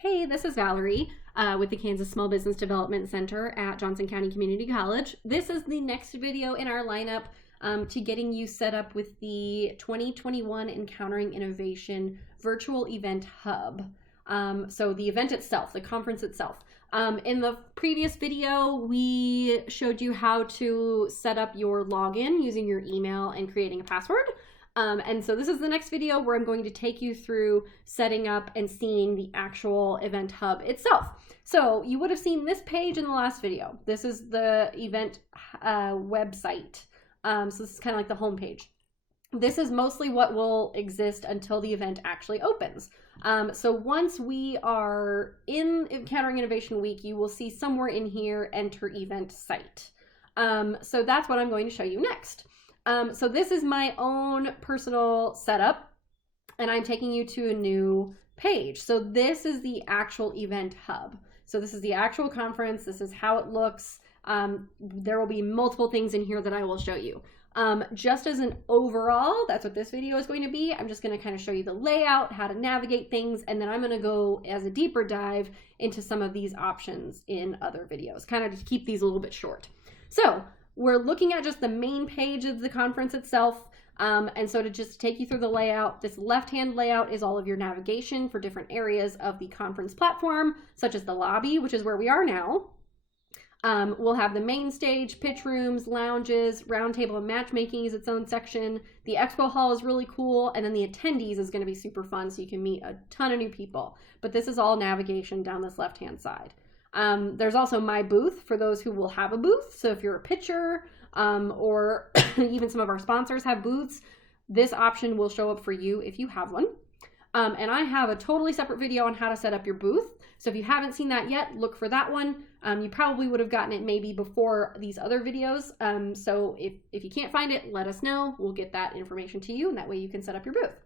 Hey, this is Valerie with the Kansas Small Business Development Center at Johnson County Community College. This is the next video in our lineup to getting you set up with the 2021 Encountering Innovation Virtual Event Hub. So the event itself, the conference itself. In the previous video, we showed you how to set up your login using your email and creating a password. And so this is the next video where I'm going to take you through setting up and seeing the actual event hub itself. So you would have seen this page in the last video. This is the event website. So this is kind of like the home page. This is mostly what will exist until the event actually opens. So once we are in Encountering Innovation Week, you will see somewhere in here, enter event site. So that's what I'm going to show you next. So this is my own personal setup, and I'm taking you to a new page. So this is the actual event hub. So this is the actual conference. This is how it looks. There will be multiple things in here that I will show you. Just as an overall, that's what this video is going to be. I'm just going to kind of show you the layout, how to navigate things, and then I'm going to go as a deeper dive into some of these options in other videos, kind of to keep these a little bit short. So we're looking at just the main page of the conference itself. And so to just take you through the layout, this left-hand layout is all of your navigation for different areas of the conference platform, such as the lobby, which is where we are now. We'll have the main stage, pitch rooms, lounges, roundtable and matchmaking is its own section. The expo hall is really cool. And then the attendees is going to be super fun, so you can meet a ton of new people. But this is all navigation down this left-hand side. There's also my booth for those who will have a booth. So if you're a pitcher, or even some of our sponsors have booths, this option will show up for you if you have one. And I have a totally separate video on how to set up your booth. So if you haven't seen that yet, look for that one. You probably would have gotten it maybe before these other videos. So if you can't find it, let us know. We'll get that information to you, and that way you can set up your booth.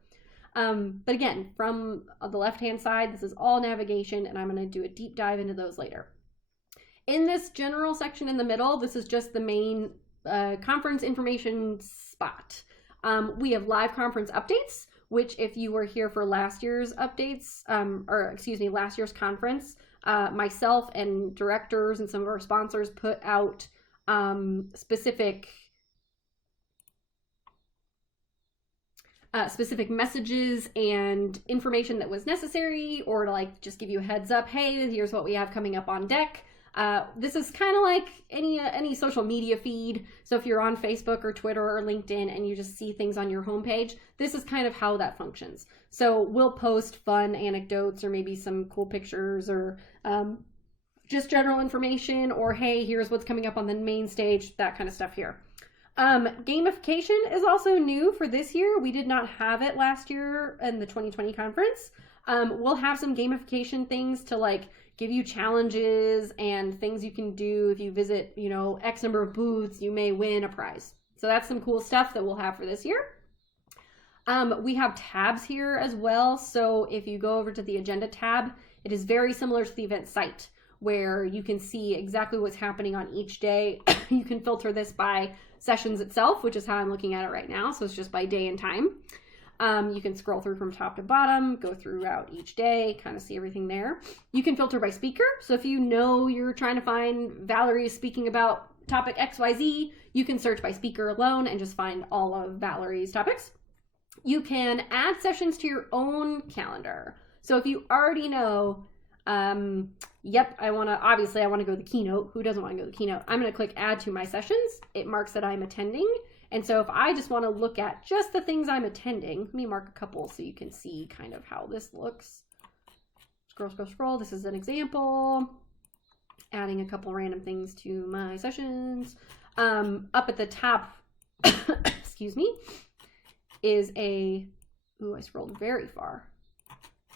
But again, from the left-hand side, this is all navigation, and I'm going to do a deep dive into those later. In this general section in the middle, this is just the main conference information spot. We have live conference updates, which if you were here for last year's updates, last year's conference, myself and directors and some of our sponsors put out specific messages and information that was necessary, or to like just give you a heads up, hey, here's what we have coming up on deck. This is kind of like any social media feed. So if you're on Facebook or Twitter or LinkedIn and you just see things on your homepage, this is kind of how that functions. So we'll post fun anecdotes or maybe some cool pictures or just general information, or hey, here's what's coming up on the main stage, that kind of stuff here. Gamification is also new for this year. We did not have it last year in the 2020 conference. We'll have some gamification things to like give you challenges and things you can do. If you visit, X number of booths, you may win a prize. So that's some cool stuff that we'll have for this year. We have tabs here as well. So if you go over to the agenda tab, it is very similar to the event site, where you can see exactly what's happening on each day. You can filter this by sessions itself, which is how I'm looking at it right now. So it's just by day and time. You can scroll through from top to bottom, go throughout each day, kind of see everything there. You can filter by speaker. So if you know you're trying to find Valerie speaking about topic XYZ, you can search by speaker alone and just find all of Valerie's topics. You can add sessions to your own calendar. So if you already know, yep, I want to go to the keynote. Who doesn't want to go to the keynote? I'm going to click add to my sessions. It marks that I'm attending. And so if I just want to look at just the things I'm attending, let me mark a couple so you can see kind of how this looks. Scroll, scroll, scroll. This is an example. Adding a couple random things to my sessions. Up at the top, excuse me, is I scrolled very far.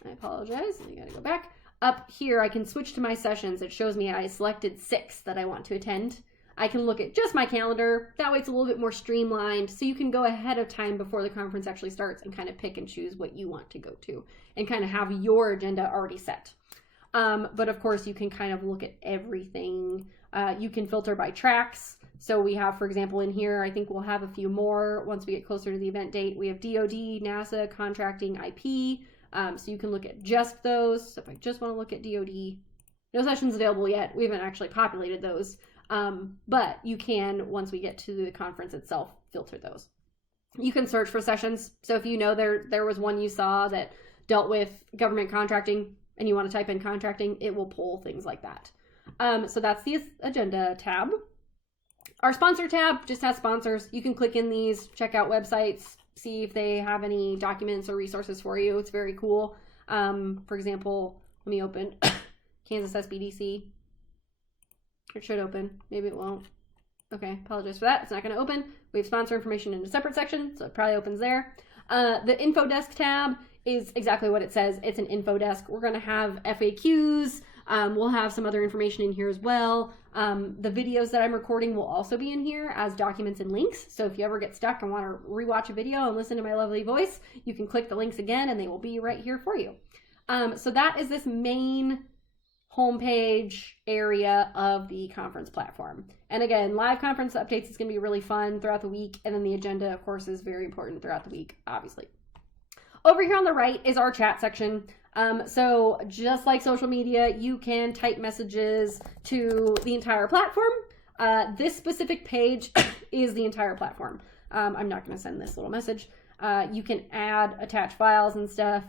I apologize. I gotta go back. Up here, I can switch to my sessions. It shows me I selected 6 that I want to attend. I can look at just my calendar. That way it's a little bit more streamlined, so you can go ahead of time before the conference actually starts and kind of pick and choose what you want to go to and kind of have your agenda already set. But of course, you can kind of look at everything. You can filter by tracks. So we have, for example, in here, I think we'll have a few more once we get closer to the event date. We have DoD, NASA, contracting, IP, So you can look at just those. So if I just want to look at DoD, no sessions available yet. We haven't actually populated those. But you can, once we get to the conference itself, filter those. You can search for sessions. So if you know there was one you saw that dealt with government contracting and you want to type in contracting, it will pull things like that. So that's the agenda tab. Our sponsor tab just has sponsors. You can click in these, check out websites, see if they have any documents or resources for you. It's very cool. For example, let me open Kansas SBDC. It should open. Maybe it won't. Okay, apologize for that. It's not going to open. We have sponsor information in a separate section, so it probably opens there. The info desk tab is exactly what it says. It's an info desk. We're going to have FAQs. We'll have some other information in here as well. The videos that I'm recording will also be in here as documents and links. So if you ever get stuck and want to rewatch a video and listen to my lovely voice, you can click the links again and they will be right here for you. So that is this main homepage area of the conference platform. And again, live conference updates is going to be really fun throughout the week. And then the agenda, of course, is very important throughout the week, obviously. Over here on the right is our chat section. So just like social media, you can type messages to the entire platform. This specific page is the entire platform. I'm not going to send this little message. You can add, attach files and stuff.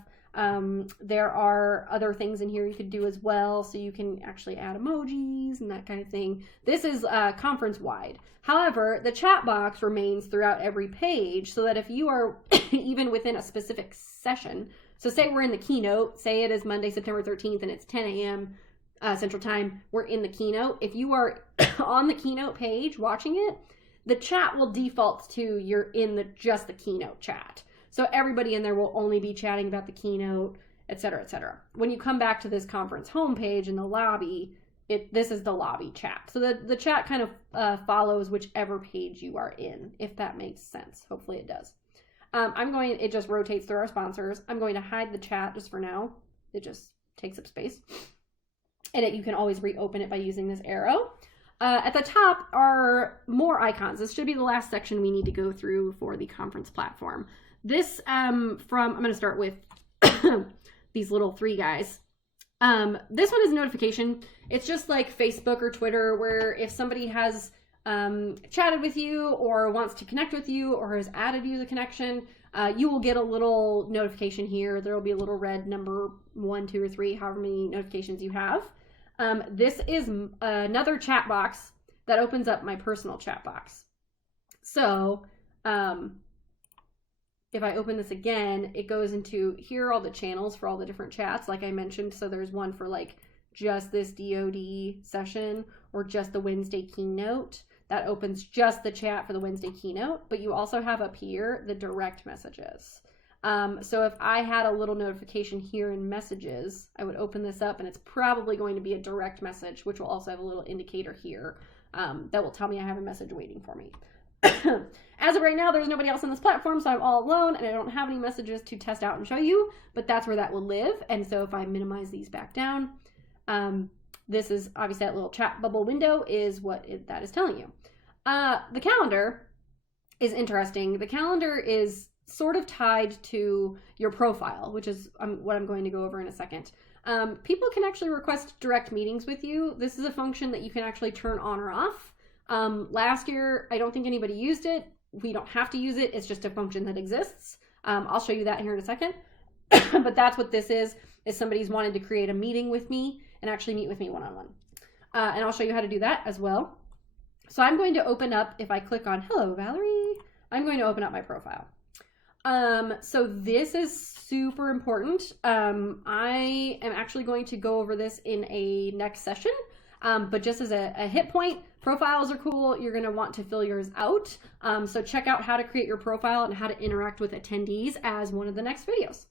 There are other things in here you could do as well. So you can actually add emojis and that kind of thing. This is conference wide. However, the chat box remains throughout every page so that if you are even within a specific session, so say we're in the keynote, say it is Monday, September 13th and it's 10 a.m. Central Time, we're in the keynote. If you are on the keynote page watching it, the chat will default to you're in just the keynote chat. So everybody in there will only be chatting about the keynote, et cetera, et cetera. When you come back to this conference homepage in the lobby, this is the lobby chat. So the chat kind of follows whichever page you are in, if that makes sense. Hopefully it does. It just rotates through our sponsors. I'm going to hide the chat just for now. It just takes up space. And you can always reopen it by using this arrow. At the top are more icons. This should be the last section we need to go through for the conference platform. This I'm going to start with these little three guys. This one is notification. It's just like Facebook or Twitter, where if somebody has chatted with you or wants to connect with you or has added you as a connection, you will get a little notification here. There will be a little red number 1, 2, or 3, however many notifications you have. This is another chat box that opens up my personal chat box. So if I open this again, it goes into, here are all the channels for all the different chats, like I mentioned. So there's one for like just this DoD session or just the Wednesday keynote. That opens just the chat for the Wednesday keynote, but you also have up here the direct messages. So if I had a little notification here in messages, I would open this up and it's probably going to be a direct message, which will also have a little indicator here that will tell me I have a message waiting for me. As of right now, there's nobody else on this platform, so I'm all alone and I don't have any messages to test out and show you, but that's where that will live. And so if I minimize these back down, this is obviously that little chat bubble window is what that is telling you. The calendar is interesting. The calendar is sort of tied to your profile, which is what I'm going to go over in a second. People can actually request direct meetings with you. This is a function that you can actually turn on or off. Last year, I don't think anybody used it. We don't have to use it. It's just a function that exists. I'll show you that here in a second. But that's what this is somebody's wanted to create a meeting with me and actually meet with me one-on-one. And I'll show you how to do that as well. So I'm going to open up, if I click on Hello Valerie, I'm going to open up my profile. So this is super important. I am actually going to go over this in a next session. But just as a hit point, profiles are cool. You're going to want to fill yours out. So check out how to create your profile and how to interact with attendees as one of the next videos.